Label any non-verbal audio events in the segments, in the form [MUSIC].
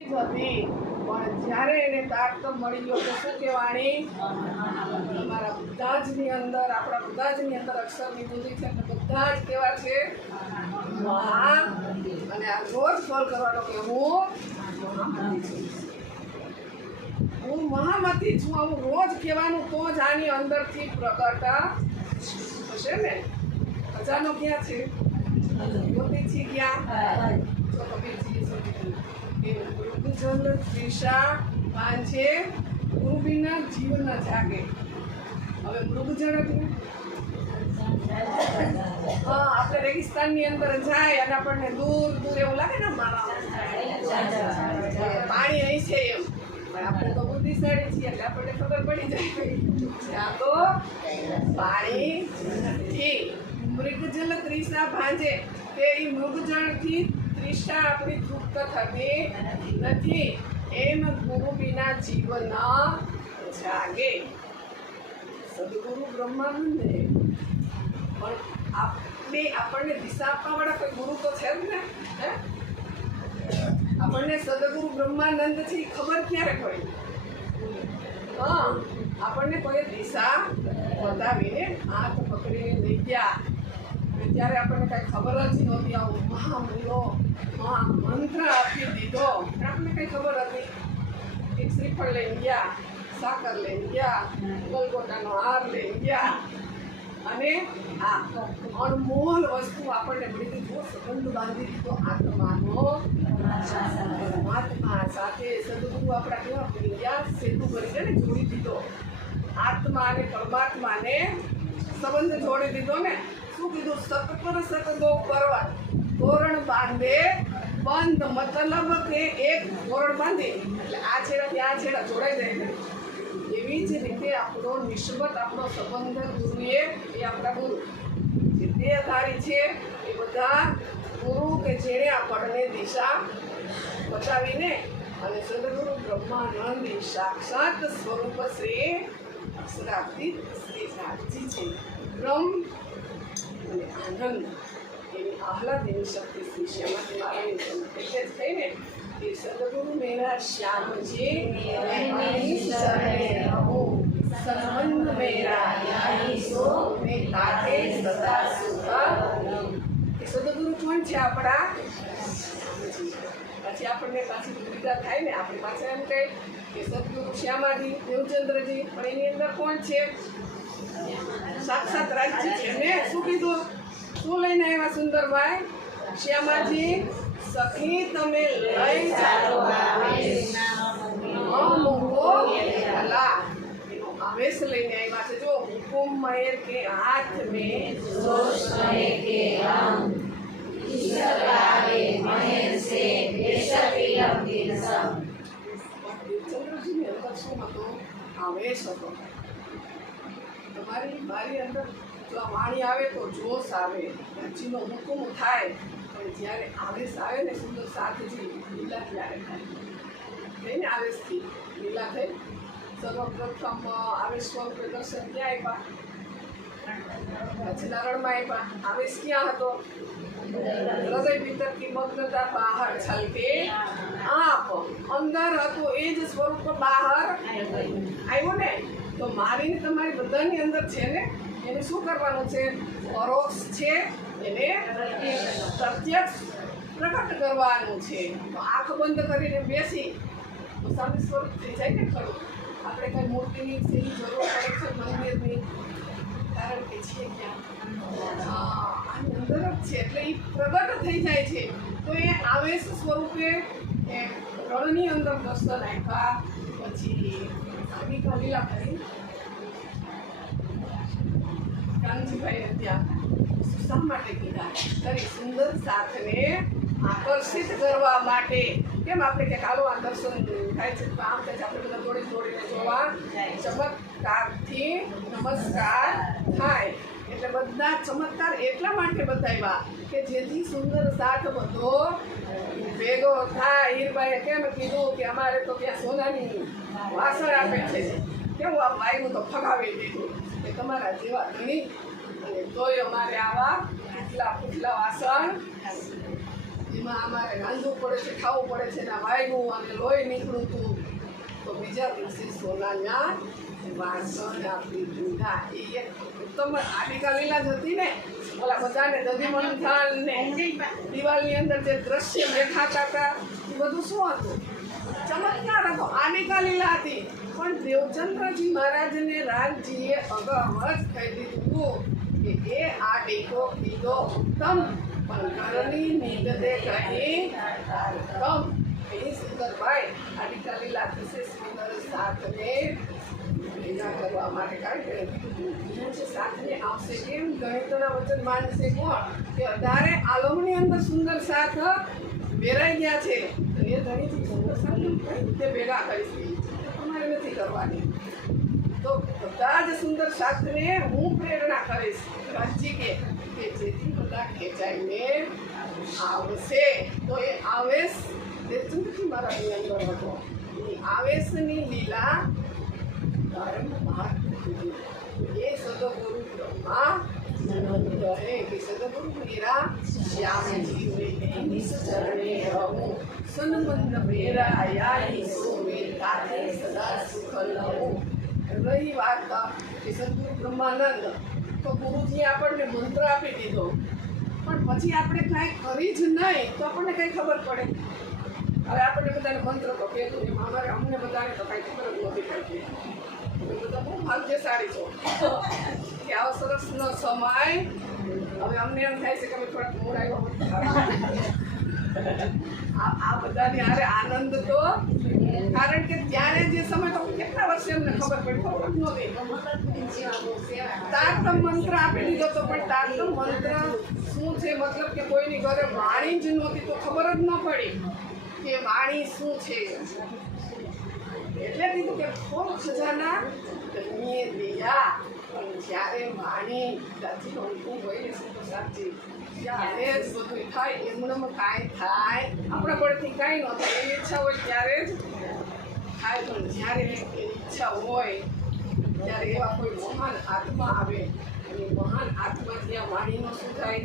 હતી. પણ જ્યારે એને તારતમ મળી ગયો તો શું તમારા બધા જ ની અંદર આપણા બધા જ ની અંદર અક્ષરની બુદ્ધિ છે બધા જ કેવા છે? અને આ રોજ ફોલ કરવાનો કે હું મહામતી છું હું મહામતી છું. આવું રોજ કહેવાનું તો જ આની અંદરથી પ્રગટ થશે ને? ખજાનો ક્યાં છે? મોતીજી ક્યાં? તો કબીરજીએ સમજ્યું કે મૃગજલ તૃષા પાંચે ગુરુ વિના જીવન જાગે. હવે મૃગજળ એટલે હા, આપણે રેગિસ્તાનની અંદર જાય અને આપણને દૂર દૂર એવું લાગે ને પાણી અહીં છે એમ. પણ આપણે તો બુદ્ધિશાળી છીએ એટલે આપણને ખબર પડી જાય તો પાણી નથી. મૃગજલ ત્રિષા ભાંજે તે મૃગજળ મૃગજળથી ત્રિષા આપણી તૃપ્ત થતી નથી. એમ ગુરુ વિના જીવન જાગે. સદગુરુ બ્રહ્માનંદ પણ આપણે આપણને દિશા આપવાવાળા કોઈ ગુરુ તો છે જ ને? હે? આપણને સદગુરુ બ્રહ્માનંદથી ખબર ક્યારે પડી? હા, આપણને કોઈ દિશા બતાવીને હાથ પકડીને લઈ ગયા. અને ત્યારે આપણને કાંઈ ખબર જ નહોતી, આવું મહામૂલો મહા મંત્ર આપી દીધો. આપણને કંઈ ખબર હતી. એક શ્રીફળ લઈને ગયા, સાકર લઈને ગયા, ગલગોટાનો હાર લઈને ગયા. અને આ અણમોલ વસ્તુ આપણને મળી જો સંબંધ બાંધી દીધો આત્માનો. આત્મા સાથે સદગુરુ આપણા કેવા પડી ગયા? સેતુ કરી ગયા ને જોડી દીધો. આત્મા અને પરમાત્માને સંબંધ જોડી દીધો ને. શું કીધું સતપર સતદો કરવા. ધોરણ બાંધે બંધ, મતલબ કે એક તોરણ બાંધે. એટલે આ છેડાથી આ છેડા જોડાઈ જાય એવી જ રીતે આપણો નિસ્બત આપણો સંબંધ ગુરુએ એ આપણા ગુરુ. જે દેહધારી છે, એ બધા ગુરુ કે જેણે આપણને દિશા બતાવીને અને સદગુરુ બ્રહ્માનંદ સાક્ષાત સ્વરૂપ શ્રી અક્ષરાતીત શ્રી નાથજી છે. બ્રહ્મ અને આનંદ એની આહલાદની શક્તિ શ્રી શ્યામાજી મહારાજની એટલે જ એ સદગુરુ મેરા શ્યામજી સંબંધ મેરા એ સદગુરુ કોણ છે આપણા પછી આપણને પાછી દુવિધા થાય ને આપણી પાસે એમ કહે કે સદગુરુ શ્યામાજી દેવચંદ્રજી, પણ એની અંદર કોણ છે? સાક્ષાત રાજજી છે. ને શું કીધું? શું લઈને આવ્યા સુંદરભાઈ? શ્યામાજી, સખી, તમે લઈ ચાલો આવેશ લઈને આવ્યા છે. જો, હુકુમ મહેર કે હાથ મેં ચંદ્રજીની અંદર શું હતો? આવેશ હતો. તમારી, મારી અંદર જો આ વાણી આવે તો જોશ આવે જીનો હુકુમ થાય. પણ જ્યારે આવેશ આવે ને સુંદર સાથજી લીલા ત્યારે થાય. થઈને આવેશથી લીલા થઈ. સર્વપ્રથમ આવેશ સ્વરૂપે દર્શન ક્યાં આપ્યા પછી નારણમાં આપ્યા આવેશ ક્યાં હતો? હૃદય ભીતરથી મગ્નતા બહાર છલકે આપ. અંદર હતું એ જ સ્વરૂપ બહાર. આવ્યું ને? તો મારી તમારી બધાની અંદર છે ને, એને શું કરવાનું છે? પરોક્ષ છે, એને પ્રત્યક્ષ પ્રગટ કરવાનું છે. તો આંખ બંધ કરીને બેસી, તો સામે સ્વરૂપ થઈ જાય ને ખરું. આપણે કઈ મૂર્તિની શેની જરૂર પડે છે મંદિરની, કારણ કે છે ક્યાં? આની અંદર જ છે. એટલે એ પ્રગટ થઈ જાય છે. તો એ આવેશ સ્વરૂપે રણની અંદર દર્શન આપ્યા પછી કામિકા લીલા કરી કાનજીભાઈ ત્યાં શા માટે કીધા. તારી સુંદર સાથને આકર્ષિત કરવા માટે. કેમ આપણે કે કાલો આ થાય છે. તો આમ છે આપણે બધા જોડી થોડીને જોવા ચમત્કારથી નમસ્કાર થાય. એટલે બધા ચમત્કાર એટલા માટે બતાવ્યા કે જેથી સુંદર સાથ બધો ભેગો થાય. હીરબાઈએ કેમ કીધું કે અમારે તો ત્યાં સોનાની વાસણ આપે છે. કેવું આ આવ્યું તો ફગાવી દીધું. કે તમારા જેવા ધણી અને તોય અમારે આવા આટલા ફૂટલા વાસણ એમાં અમારે રાંધવું પડે છે, ખાવું પડે છે ને વાયવું અને લોહી નીકળું હતું તો બીજા દિવસે સોનાના વાસણ આપી દીધા. એ એક ઉત્તમ આટિકા લીલા જ હતી ને, ઓલા બધાને દધીમણ થાળ ને દિવાલની અંદર જે દ્રશ્ય દેખાતા હતા, એ બધું શું હતું? ચમત્કાર હતો આનિકા લીલા હતી પણ દેવચંદ્રજી મહારાજને રાજજીએ અગાઉ જ કહી દીધું હતું કે એ આ ટેકો કીધો ઉત્તમ પણ ઘરની નીંદતે કહી, ઉત્તમ. એ સુંદરભાઈ આનેકાલી લાતી છે સુંદર સાથને ભેગા કરવા માટે કાંઈ છે સાથને આવશે કેમ? ગણિતના વચન માનશે કોણ? કે અધારે આલોમની અંદર સુંદર સાથ વેરાઈ ગયા છે. તો કરવાની. તો બધા જ સુંદર શાસ્ત્રને હું પ્રેરણા કરીશ કે જેથી બધા ખેંચાઈને આવશે. તો એ આવેશ દેવચંદ્રજી મારા અંદર હતો. આવેશની લીલા બહાર એ સદગુરુ બ્રહ્મા સદગુરુ મેરા શ્યામજી. મેં નિસ ચરણે રહું સન્મંદ મેરા આયા સોવે તાતે સદા સુખ લઉં રહી વાત કે સદગુરુ બ્રહ્માનંદ તો ગુરુજીએ આપણને મંત્ર આપી દીધો પણ પછી આપણે કાંઈ કરી જ નહીં તો આપણને કંઈ ખબર પડે હવે આપણને બધાને મંત્ર તો કહેતું એમ અમારે અમને બધાને તો કાંઈ ખબર જ નથી પડતી તમે બધા બહુ ભાગ્યશાળી છો કે આવો સરસનો સમય. હવે અમને એમ થાય છે કે અમે થોડાક આવ્યા [LAUGHS] આ બધાની હારે આનંદ તો કારણ કે ત્યારે જે સમય તો કેટલા વર્ષે અમને ખબર પડી તારતમ મંત્ર આપી દીધો તો પણ તારતમ મંત્ર શું છે? મતલબ કે કોઈની ઘરે વાણી જ નહોતી તો ખબર જ ન પડી કે વાણી શું છે. એટલે કીધું કે ખૂબ ખજાના દિયા. પણ જ્યારે વાણી ત્યાંથી ઊંઘું હોય ને, શું સાચી. ત્યારે જ બધું થાય, એમનામાં કાંઈ થાય, આપણા પડથી કાંઈ ન થાય એની ઈચ્છા હોય ત્યારે જ થાય. પણ જ્યારે ઈચ્છા હોય, ત્યારે એવા કોઈ મહાન આત્મા આવે. અને મહાન આત્મા ત્યાં વાણીનો શું થાય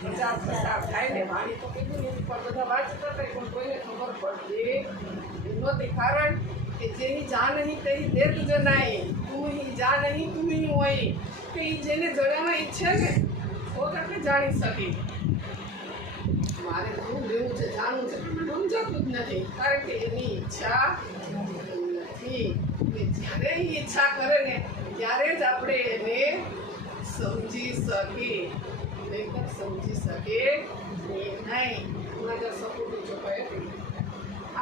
પ્રચાર પ્રસાર થાય ને, વાણી તો કીધું ને પણ બધા વાંચતા હતા, પણ કોઈને ખબર પડતી નહોતી કારણ કે જેની જા નહીં તેની દેત જનાય. તું હી જા નહીં, તું હી હોય. કે એ જેને જણાવવા ઈચ્છે ને જ આપણે જાણી શકી મારે શું લેવું છે, જાણવું છે સમજાતું જ નથી. કારણ કે એની ઈચ્છા નથી. જ્યારે એ ઈચ્છા કરે ને, ત્યારે જ આપણે એને સમજી શકીએ. નહીંતર સમજી શકે નહીં. હમણાં જો સપોર્ટ ચોપાઈ હતી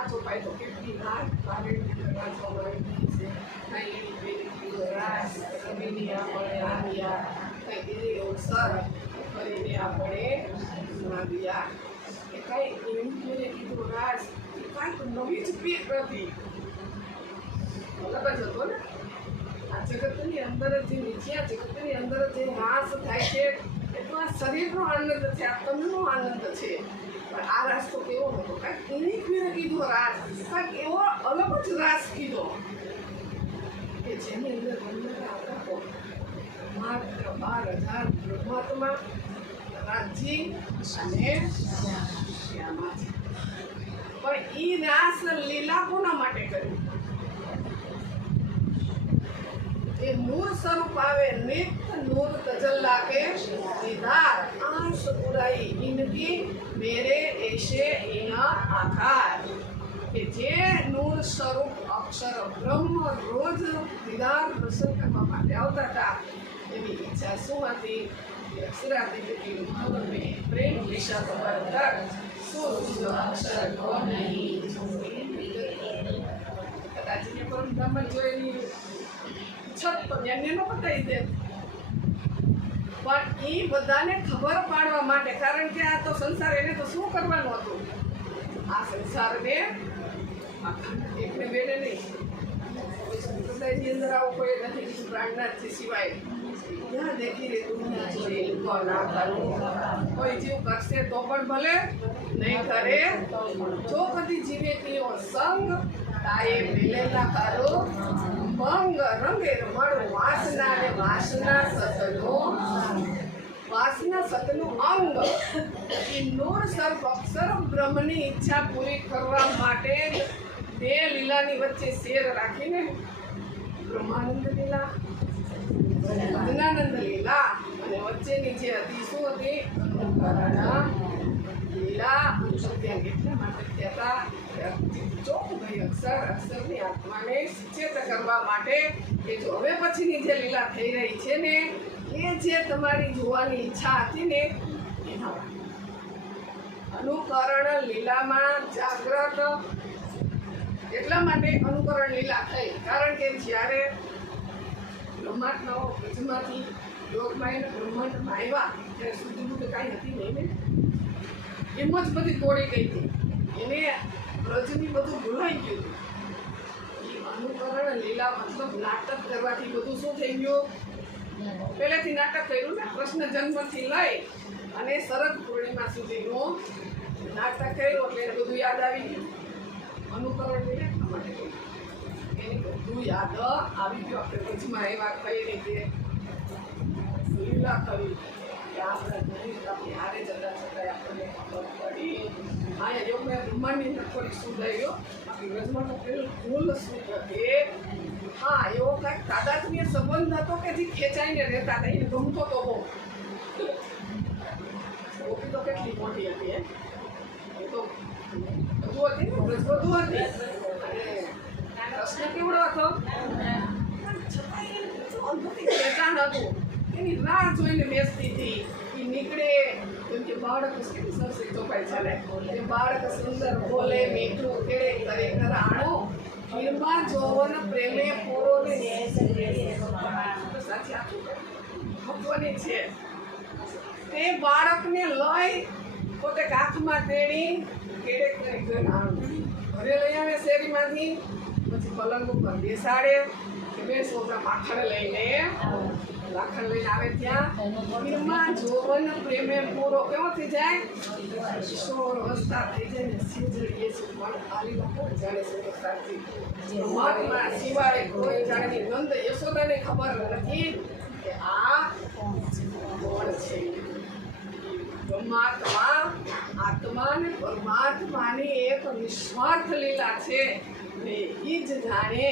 આ તો કેટલી વાર મારે વાંચવામાં આવી છે અહીં પેલી રાસ રમીની આપણે આવ્યા કંઈક એવી અવસર કરીને આપણે માગ્યા કે કાંઈ એમ જોઈને કીધું રાસ એ કાંઈક નવી જ પીક હતી અલગ જ હતો ને આ જગતની અંદર જ નીચે જગતની અંદર જે નાશ થાય છે, એટલો આ શરીરનો આનંદ છે, આ તનનો આનંદ છે. આ રાસ તો કેવો હતો? કાંઈક એની ફીરે કીધો, રાસ. કાંઈક એવો અલગ જ રાસ કીધો. કે જેની અંદર વંદના આપો માત્ર બાર હજાર બ્રહ્માત્મા રાજજી અને શ્યામા પણ એ રાસ લીલા કોના માટે કર્યું. એ નૂર સ્વરૂપ આવે નિત નૂર તજલ્લા કે દીદાર આંશ પુરાઈ ઇનકી મેરે એશે એના આકાર કે જે નૂર સ્વરૂપ અક્ષર બ્રહ્મ રોજ દીદાર દર્શન કરવા માટે આવતા હતા, એની ઈચ્છા શું હતી? અક્ષરાદિતિ ભાવમે પ્રેમ વિશા પર તક શું અક્ષર કો નહીં. કદાચ પરમ ધામ જોયેલી છત એમને ન બતાવી દે. પણ એ બધાને ખબર પાડવા માટે કારણ કે આ તો સંસાર એને તો શું કરવાનું હતું? આ સંસારને આખા એકને બેને નહીં. સંપ્રદાયની અંદર આવું કોઈ નથી પ્રાણનાથથી સિવાય. દેખી રે દુનિયા જોઈ ઇनको ના કરું કોઈ જીવ કરશે તો પણ ભલે નહીં કરે. જો કદી જીવે કયો સંગ તાએ મિલેલા કરો. ભંગ રંગે રમણ વાસના ને વાસના સતનો. વાસના સતનું અંગ. એ નૂર સર્વ અક્ષર બ્રહ્મની ઈચ્છા પૂરી કરવા માટે બે લીલાની વચ્ચે શેર રાખીને બ્રહ્માનંદ લીલા અજ્ઞાનંદ લીલા અને વચ્ચેની જે હતી શું હતી અનુકરણા લીલા ત્યાં એટલા માટે કહેતા ચોક અક્ષર અક્ષરની આત્માને સિચેત કરવા માટે કે જો હવે પછીની જે લીલા થઈ રહી છે ને એ જે તમારી જોવાની ઈચ્છા હતી ને એના અનુકરણ લીલામાં જાગ્રત એટલા માટે અનુકરણ લીલા થઈ કારણ કે જ્યારે બ્રહ્માત્માઓ બીજમાંથી યોગમાં બ્રહ્માંડમાં આવ્યા, ત્યારે બુદ્ધ કાંઈ હતી નહીં ને એમ જ બધી તોડી ગઈ હતી એને રજની બધું ભૂલાઈ ગયું એ અનુકરણ, લીલા મતલબ નાટક કરવાથી બધું શું થઈ ગયું? પહેલેથી નાટક કર્યું ને, કૃષ્ણ જન્મથી લઈ અને શરદ પૂર્ણિમા સુધીનું નાટક કર્યું એટલે બધું યાદ આવી ગયું. અનુકરણ લઈને માટે. એને બધું યાદ આવી ગયું. આપણે પછીમાં એ વાત કઈ રીતે લીલા કરી કે આપણે હારે જતા આપણને ખબર મેં બ્રહ્માંડની અંદર શું થઈ ગયો તો પેલું ભૂલ શું કહે હા એવો કાંઈક તાદાત્મ્ય સંબંધ હતો કે જે ખેંચાઈને રહેતા હતા એને ગમતો તો બહુ તો કેટલી મોટી હતી એ તો બધું હતી ને બધું હતી અને પ્રશ્ન કેવડો હતો છતાં અંદરથી ખેંચાણ હતું. એની રાહ જોઈને બેસતી હતી. એ નીકળે, કેમ કે બાળક સરસ ચોપાઈ ચાલે. એ બાળક સુંદર બોલે, મીઠું ખેડે ખરેખર આણો નિર્મા જોવન પ્રેમે પૂરો મહત્વની છે. તે બાળકને લઈ પોતે કાખમાં તેડી કેડે કરી. ઘરે લઈ આવે શેરીમાંથી, પછી પલંગ ઉપર બેસાડે, કે બે છોકરા પાછળ લઈને. માખણ લઈને આવે ત્યાં. જોવન પ્રેમે પૂરો કેવો થઈ જાય? કિશોર અવસ્થા થઈ જાય ને સિંજડીએ છે પણ ખાલી બાપુ જાણે છે પરમાત્મા સિવાય કોઈ જાણે નંદ યશોદાને ખબર નથી કે આ કોણ છે? પરમાત્મા આત્મા ને પરમાત્માની એક નિસ્વાર્થ લીલા છે ને એ જ જાણે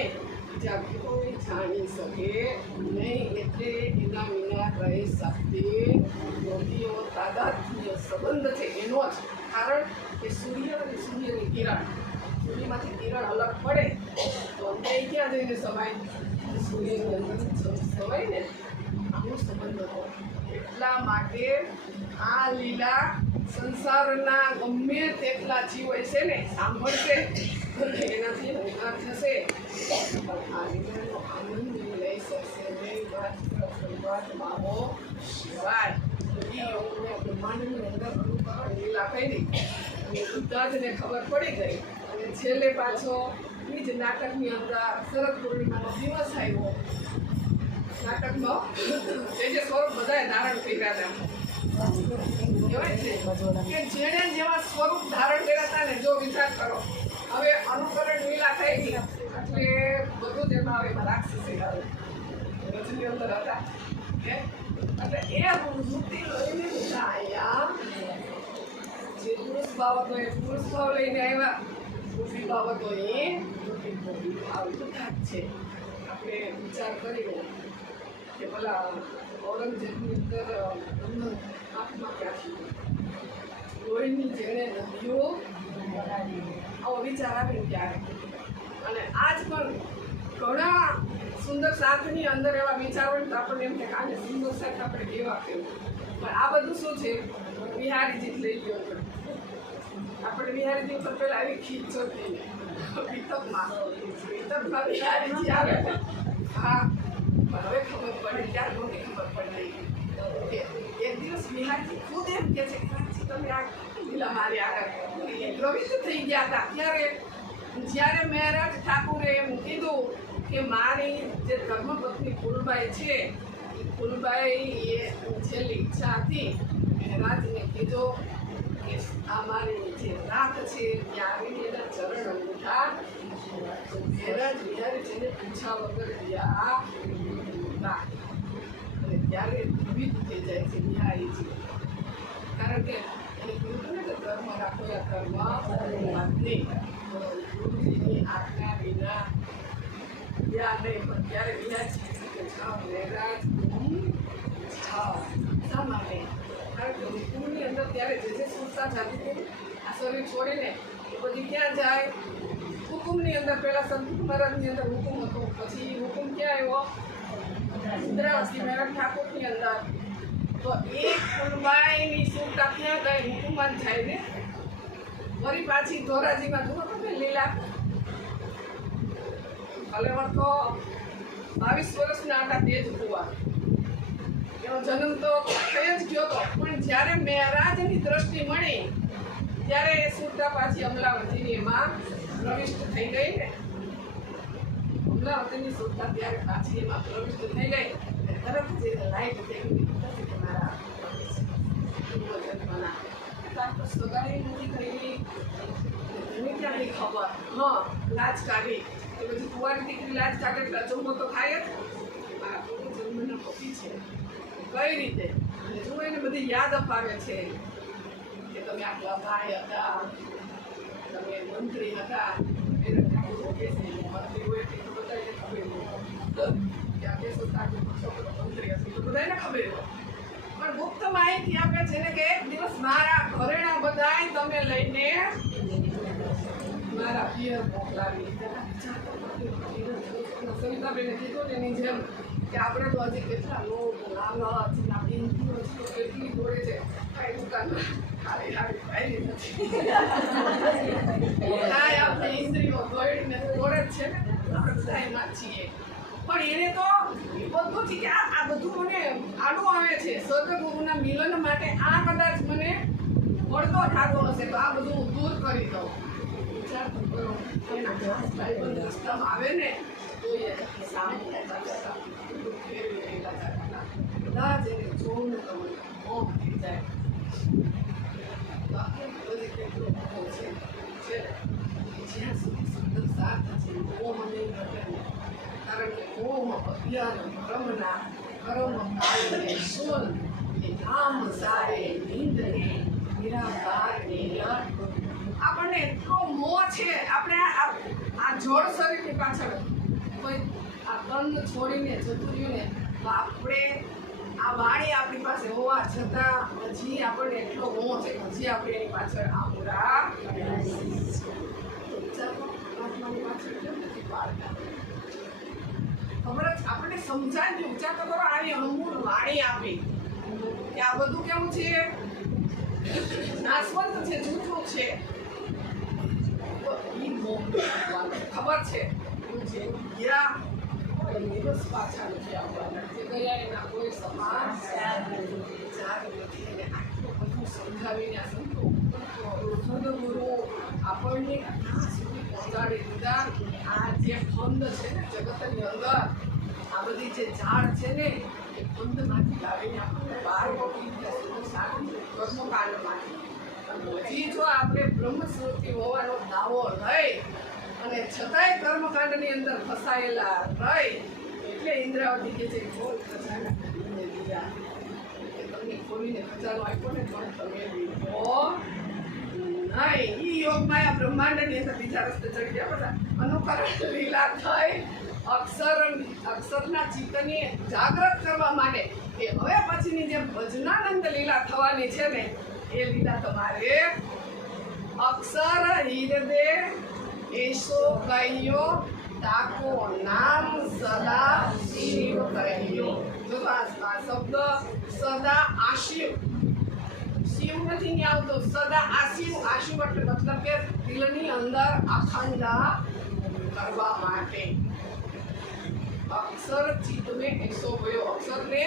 કોઈ જાણી શકે નહીં એટલે એના વિના રહી શકતી નદીઓ, તાદાત્મ્ય સંબંધ છે, એનો જ. કારણ કે સૂર્ય અને સૂર્યની કિરણ, સૂર્યમાંથી કિરણ અલગ પડે તો અમને ક્યાં જઈને સમાય? સૂર્યની અંદર સમાય ને? આનો સંબંધ હતો. એટલા માટે આ લીલા સંસારના ગમે તેટલા જીવ છે ને સાંભળશે, એનાથી ઉદ્ધાર થશે. પણ આ લીલાનો આનંદ લઈ શકશે. પરમાત્માઓ સિવાય એ લીલા કરી અને બુદ્ધાજને ખબર પડી ગઈ. અને છેલ્લે પાછો એ જ નાટકની અંદર શરદ પૂર્ણિમાનો દિવસ આવ્યો. નાટકમાં જે જે સ્વરૂપ બધાએ ધારણ કર્યા હતા. કે જેણે જેવા સ્વરૂપ ધારણ કર્યા હતા ને, જો વિચાર કરો. હવે અનુકરણ લીલા થઈ ગઈ. એટલે બધું એમાં હવે એમાં રાક્ષસી આવે. રજની અંદર હતા? એટલે એ વૃત્તિ લઈને અહીંયા જે પુરુષ બાબતો એ પુરુષ લઈને આવ્યા સ્ત્રી બાબતો એ સ્ત્રી ભાવ જ છે. આપણે વિચાર કરીએ. કે પેલા ઔરંગઝેબની અંદર લોહીની જેણે નદીઓ આવે ત્યારે. અને આજ પણ ઘણા સુંદર સાથની અંદર એવા વિચારો તો આપણને એમ કે આને સુંદર સાથ આપણે કેવા કેવું પણ આ બધું શું છે? બિહારીજી જ લઈ ગયો આપણે બિહારીજી ઉપર પહેલાં આવી ખીચો પિતકમાં બિહારીજી આવે. હા. હવે ખબર પડે ત્યાર નહોતી ખબર પડી. કે બિહારથી ખુદ એમ કે છે કે "રાજી, તમે આ લીલા મારી આગળ પ્રવિષ્ટ થઈ ગયા હતા. ત્યારે જ્યારે મહેરાજ ઠાકુરે એમ કીધું કે મારી જે ધર્મપત્ની ફૂલબાઈ છે એ ફૂલબાઈ એ છેલ્લી ઈચ્છા હતી મહેરાજને કીધો કે આ મારી જે રાત છે ત્યાં આવીને એના ચરણ અંગૂઠા મહેરાજ બિહારી જેને પૂછા વગર ગયા. અને ત્યારે વિવિધ થઈ જાય બિહારી છે. કારણ કે ધર્મ રાખો યા કર્મ વાતને ગુરુજીની આજ્ઞા વિના યા નહીં, પણ ત્યારે વિના છે કે જાઓ નૈરાજ તુમ જાઓ શા કારણ કે હુકુમની અંદર ત્યારે જે જે સુરતા જાતી આ શરીર છોડીને એ બધી ક્યાં જાય? હુકુમની અંદર, પહેલાં સંત અંદર હુકુમ હતો, પછી હુકુમ ક્યાં આવ્યો? ઇન્દ્રાવતી મહેરત ઠાકોરની અંદર. તો એ કુલબાઈની ક્યાં ગઈ હુકુમાન થાય ને? વળી પાછી ધોરાજીમાં જુઓ તમે લીલા. કલેવર તો બાવીસ વર્ષના હતા તે જ કુવા. એનો જન્મ તો થઈ જ ગયો હતો પણ જ્યારે મહારાજની દ્રષ્ટિ મળી, ત્યારે એ સુરતા પાછી અમલાવતીની એમાં પ્રવિષ્ટ થઈ ગઈ ને. અમલાવતીની સુરતા ત્યારે પાછી એમાં પ્રવિષ્ટ થઈ ગઈ. એટલે જે લાઈટ ગઈ કે મારા સગાઈ નથી થઈ એને ક્યાંની ખબર હા લાજ કાઢી એ બધી કુંવારી દીકરી લાજ કાઢે એટલે અચંબો તો થાય જ મારા પૂર્વજન્મના પતિ છે કઈ રીતે અને જો એને બધી યાદ અપાવે છે કે તમે આટલા ભાઈ હતા તમે મંત્રી હતા એને ઠાકોર કે મંત્રી હોય તે તો બધાને ખબર હોય કે આ કેસો ઠાકોર બધાને ખબર પણ ગુપ્ત માહિતી આપે છે ને કે એક દિવસ મારા ઘરેણા બધાય તમે લઈને મારા પિયર મોકલાવી સવિતાબેને કીધું ને એની જેમ કે આપણે તો હજી કેટલા લોકો લાલચ ના ઇન્દ્રિયો છે કેટલી દોડે છે. કાંઈ દુકાનમાં ખાલી ખાલી ખાઈ નથી. કાંઈ આપણે છે ને. આપણે બધા એમાં છીએ પણ એને તો બધું છે કે આ બધું મને આડું આવે છે. સદગુરુના મિલન માટે આ કદાચ મને પડતો થતો હશે તો આ બધું હું દૂર કરી દઉં. આવે ને, તો એ સામે કદાચ એને જોઉં ને તો થઈ જાય તો આ બધી કેટલું મોહ છે છે ને જ્યાં સુધી સુંદર સાથ છે મોહ નહીં ઘટે ને કારણ કે ઓમ અભ્યાન ભ્રમના કરમ કાળને સોલ નામ સારે નિંદને નિરાકાર ને આપણને એટલો મોહ છે, આપણે આ જોડ શરીરની પાછળ કોઈ આ કંદ છોડીને જતું રહ્યું ને તો આપણે આ વાણી આપણી પાસે હોવા છતાં હજી આપણને એટલો મોહ છે હજી આપણે એની પાછળ આત્માની પાછળ નથી પાડતા ખબર જ આપણને સમજાય ને વિચાર તો કરો આવી અમૂળ વાણી આપી. કે આ બધું કેવું છે? નાશવંત છે, જૂઠું છે. ખબર છે? એવું ગીરા દિવસ પાછા જે ગયા એના કોઈ સમાન ચાર નથી અને બધું સમજાવીને આ સંતો આપણને ક્યાં સુધી પહોંચાડી આ જે ફંદ છે ને જગતની અંદર આ બધી જે ઝાડ છે ને એ ફંદમાંથી લાવીને આપણને બહાર કોટી દીધા કર્મકાંડમાંથી હજી જો આપણે બ્રહ્મસ્મૃતિ હોવાનો દાવો રહી અને છતાંય કર્મકાંડની અંદર ફસાયેલા રહી એટલે ઇન્દ્રાવતી કે છે બોલ ખજાના ખોલીને દીધા તમને ખોલીને ખજાનો આપ્યો ને પણ તમે નહીં ઈ યોગમાં આ બ્રહ્માંડની અંદર બીજા રસ્તે ચડી ગયા બધા. અનુકરણ લીલા થઈ અક્ષર અક્ષરના ચિત્તને જાગૃત કરવા માટે કે હવે પછીની જે ભજનાનંદ લીલા થવાની છે ને, એ લીલા તમારે અક્ષર હિરદે એસો કહ્યો તાકો નામ સદા શિવ કહ્યો જો આ શબ્દ સદા આશિવ શિવ નથી ને આવતો સદા આશિવ આશીર્વ એટલે મતલબ કે દિલની અંદર અખંડ કરવા માટે. અક્ષર ચિત્તને એસો ગયો અક્ષરને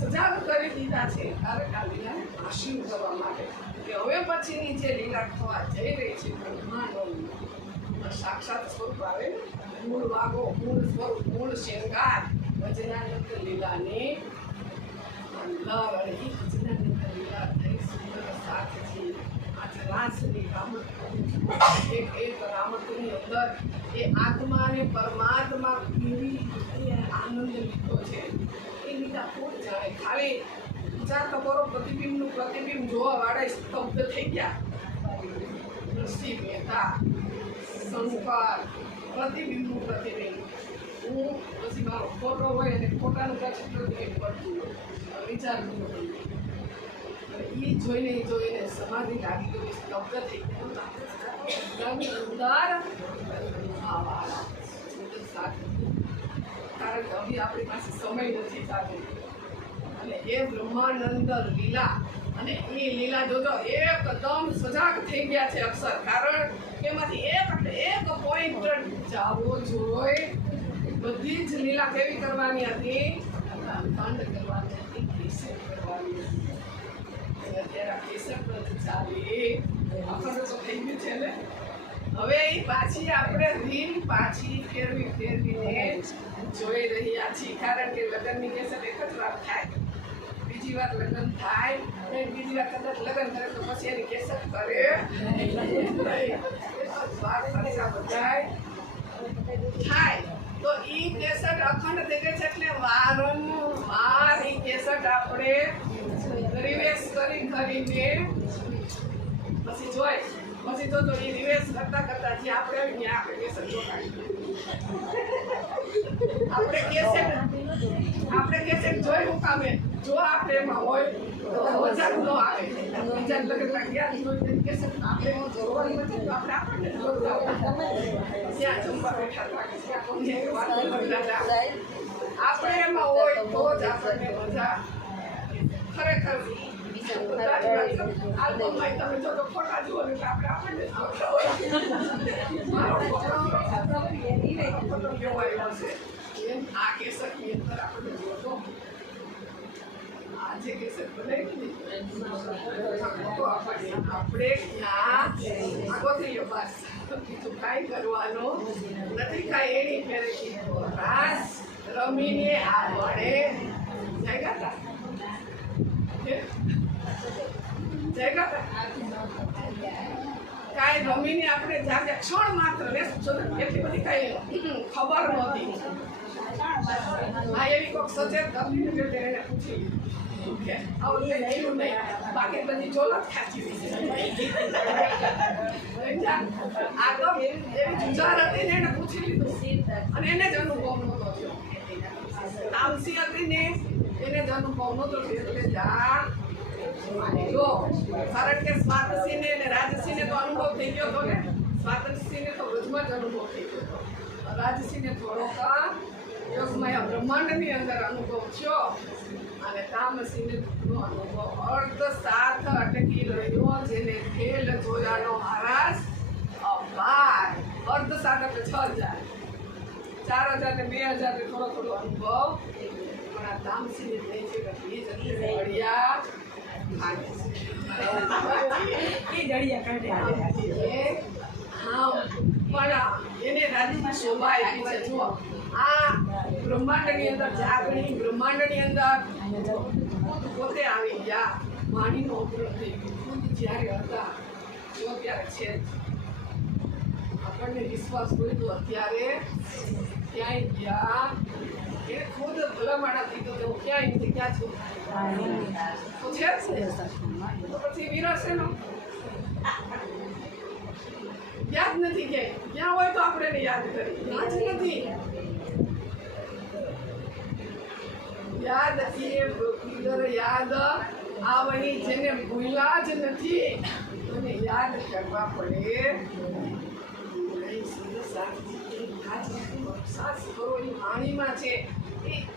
સજાગ કરી દીધા છે. ત્યારે આ લીલાને આશીવ કરવા માટે. કે હવે પછીની જે લીલા થવા જઈ રહી છે બ્રહ્માંડોની સાક્ષાત સ્વરૂપ આવે મૂળ વાગો, મૂળ સ્વરૂપ, મૂળ શૃંગાર વજનાનંદ લીલાની અંદર અને એ વજનાનંદ લીલા આજે રાસની એક એક રામતની અંદર એ આત્માને પરમાત્મા આનંદ લીધો છે. એ લીલા ફૂલ જાણે ખાલી વિચાર તો પ્રતિબિંબનું પ્રતિબિંબ જોવા વાળા સ્તબ્ધ થઈ ગયા. નરસિંહ મહેતા શંકર પ્રતિબિંબનું પ્રતિબિંબ. હું પછી મારો ફોટો હોય અને પાછું પ્રતિબિંબ પડતું હોય એ જોઈને જોઈને સમાધિ લાગી ગઈ સ્તબ્ધ થઈ ગયું કારણ કે હવે આપણી પાસે સમય નથી સાથે અને એ બ્રહ્માનંદ લીલા. અને એ લીલા જોજો એકદમ સજાગ થઈ ગયા છે અક્ષર. કારણ કે એમાંથી એક એક પોઈન્ટ જાવો જોઈએ. બધી જ લીલા કેવી કરવાની હતી? નથી અખંડ તો થઈ ગયું છે ને હવે એ પાછી આપણે રીલ પાછી ફેરવી ફેરવીને જોઈ રહ્યા છીએ. કારણ કે લગ્નની કેસર એક જ વાર થાય. બીજી વાર લગ્ન થાય બીજી વાર કદાચ લગ્ન કરે તો પછી એની કેસર કરે. બધાય. થાય. તો ઈ કેસર અખંડ થઈ ગઈ છે એટલે વારંવાર ઈ કેસર આપણે રિવેશ કરી, કરીને પછી જોઈ, પછી તો તો રિવેસ કરતા કરતા જે આપણે આવી ત્યાં આપણે કેસેટ જોતા. આપણે કેસેટ આપણે કેસેટ જોઈ હું કામે જો આપણે એમાં હોય, તો મજા ન આવે. વજન લગ્ન ગયા કેસેટ આપણે જોવાની નથી, તો આપણે આપણને ત્યાં જમવા બેઠા ત્યાં આપણે એમાં હોય તો જ આપણને મજા. ખરેખર આ કેસરની અંદર આપણે જોતો આજે કેસર બનાવી આપણે ત્યાં આગો થયો બીજું કાંઈ કરવાનું નથી કાંઈ એની ફેરેથી રાસ રમીને આ વડે ગાતા જય કાંઈ રમીને આપણે જાગે ક્ષણ માત્ર એટલી બધી કાંઈ ખબર નહોતી. હા, એવી કોઈક સચેત એટલે એને પૂછી બાકી બધી ચોલત ખાચી આ તો એવી જુજાર હતી પૂછી લીધું. અને એને જ અનુભવ નહોતો થયો. હતી ને એને જ અનુભવ નહોતો થયો. એટલે જા. જો, કારણ કે સ્વાતસિંહને અને રાજસિંહને તો અનુભવ થઈ ગયો હતો ને? સ્વાતસિંહને તો વૃદ્ધમાં જ અનુભવ થઈ ગયો હતો. રાજસિંહને થોડોક યોગમય બ્રહ્માંડની અંદર અનુભવ થયો અને તામસિંહને થોડો અનુભવ અર્ધ સાથ અટકી રહ્યો, જેને ખેલ જોયાનો મહારાજ અપાર અર્ધ સાથ એટલે છ હજાર. ચાર હજાર ને બે હજાર ને થોડો થોડો અનુભવ પણ આ તામસિંહને થઈ છે કે બીજ એટલે બ્રહ્માંડની અંદર જાગણી બ્રહ્માંડની અંદર પોતે આવી ગયા વાણીનો ઉપરોધ થઈ ગયો જ્યારે હતા જો ત્યારે છે આપણને વિશ્વાસ હોય તો અત્યારે ક્યાંય ગયા એ ખુદ ભલામણા થઈ તો ક્યાંય ક્યાં છું છે. ને તો પછી વિરસ એનો યાદ નથી ક્યાંય ક્યાં હોય તો આપણે યાદ કરી ના જ નથી યાદ એ યાદ આવની જેને ભૂલ્યા જ નથી અને યાદ કરવા પડે સાત કરો એ પાણીમાં છે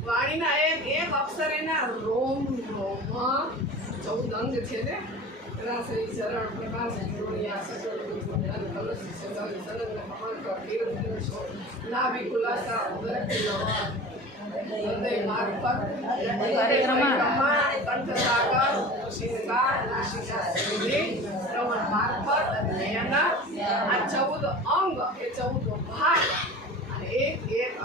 વાણીના એક એક અક્ષર એના રોમ રોમ, ચૌદ અંગ છે ને? ચરણ પ્રકાશ જોડિયા સજળ ગુણ કલશ નાભી, ખુલાસા હૃદય માર્ગ પરિક્રમા કંઠ સાગર શિરકા નાસિકા સુધી શ્રવણ અને નયના આ ચૌદ અંગ, એ ચૌદ ભાગ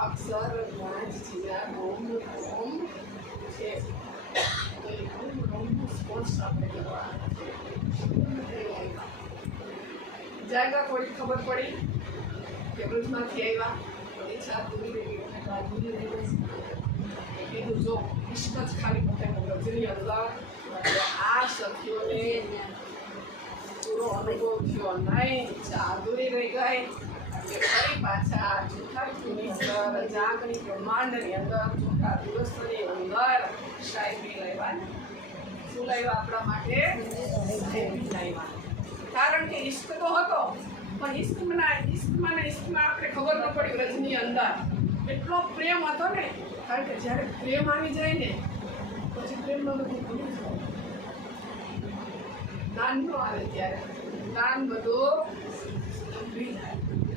અક્ષર રાજ જીરા રોમ રોમ છે તો એ રોમ રોમનું સ્પર્શ આપણે છે થોડી ખબર પડી કે વૃદ્ધમાંથી આવ્યા ઈચ્છા પૂરી રહી પૂરી રહી કીધું જો ઇશ્ક જ ખાલી પોતે મગજની અંદર આ સખીઓને પૂરો અનુભવ થયો નહીં ચાદુરી રહી ગઈ પાછા ચોથા ઋતુની અંદર જાગણી બ્રહ્માંડની અંદર ચોથા દિવસની અંદર શાયરી લાવ્યા શું લાવ્યા આપણા માટે કારણ કે ઈશ્ક તો હતો પણ ઈશ્કના ઈશ્કમાં ઈશ્કમાં આપણે ખબર ન પડી રજની અંદર એટલો પ્રેમ હતો ને કારણ કે જ્યારે પ્રેમ આવી જાય ને પછી પ્રેમમાં બધું ભૂલી જાય આવે ત્યારે. નાન બધું ભૂલી જાય.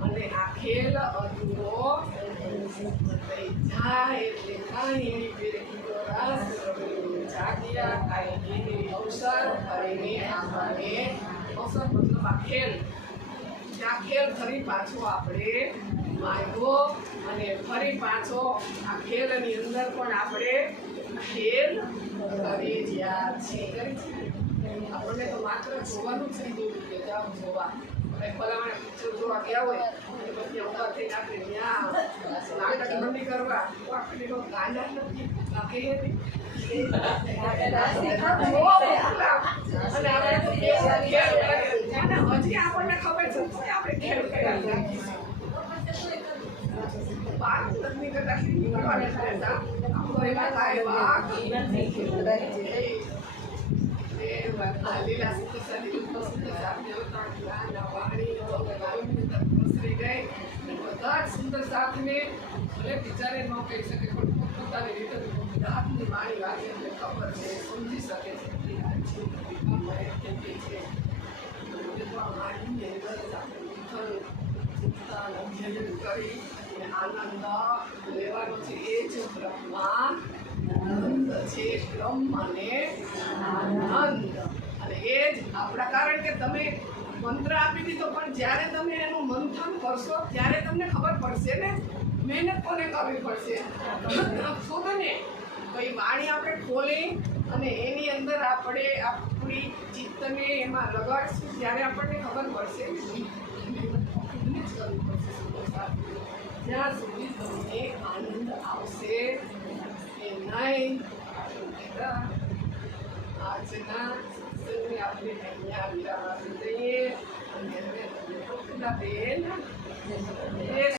થઈ ગયું થઈ ગયું થઈ થઈ અને આ ખેલ અધૂરો થઈ જાય એટલે કાંઈ એની જાગ્યા કાંઈ અવસર કરીને આપણને અવસર મતલબ આ ખેલ ત્યાં ખેલ ફરી પાછો આપણે આવ્યો અને ફરી પાછો આ ખેલની અંદર પણ આપણે ખેલ કરી રહ્યા છીએ આપણને તો માત્ર જોવાનું જ કીધું કે જાઓ જોવા ભલામણ પિક્ચર જોવા ગયા હોય પછી ઊભા થઈને આપણે ત્યાં નાટક મંડી કરવા આપણે ગાંડા નથી તો કરીએ. અને હજી આપણને ખબર છે કે આપણે ખેલ કર્યા નથી. કરતા સુંદર સાથને ભલે બિચારે ન કહી શકે પણ પોતપોતાની રીતે વાણી વાગે એટલે ખબર છે. સમજી શકે છે કરી આનંદ લેવાનો છે એ જ બ્રહ્મા છે બ્રહ્મ આનંદ. અને એ જ આપણા, કારણ કે તમે મંત્ર આપી દીધો, પણ જ્યારે તમે એનું મંથન કરશો, ત્યારે તમને ખબર પડશે ને, મહેનત કોને કરવી પડશે? આપશો તો એ વાણી આપણે ખોલી અને એની અંદર આપણે આપણી ચિત્તને એમાં લગાડશું, ત્યારે આપણને ખબર પડશે કે જ્યાં સુધી તમને આનંદ આવશે, એ નહીં. આજના સત્સંગને આપણે અહીંયા વિરામ આપી દઈએ અને હવે તમને બેન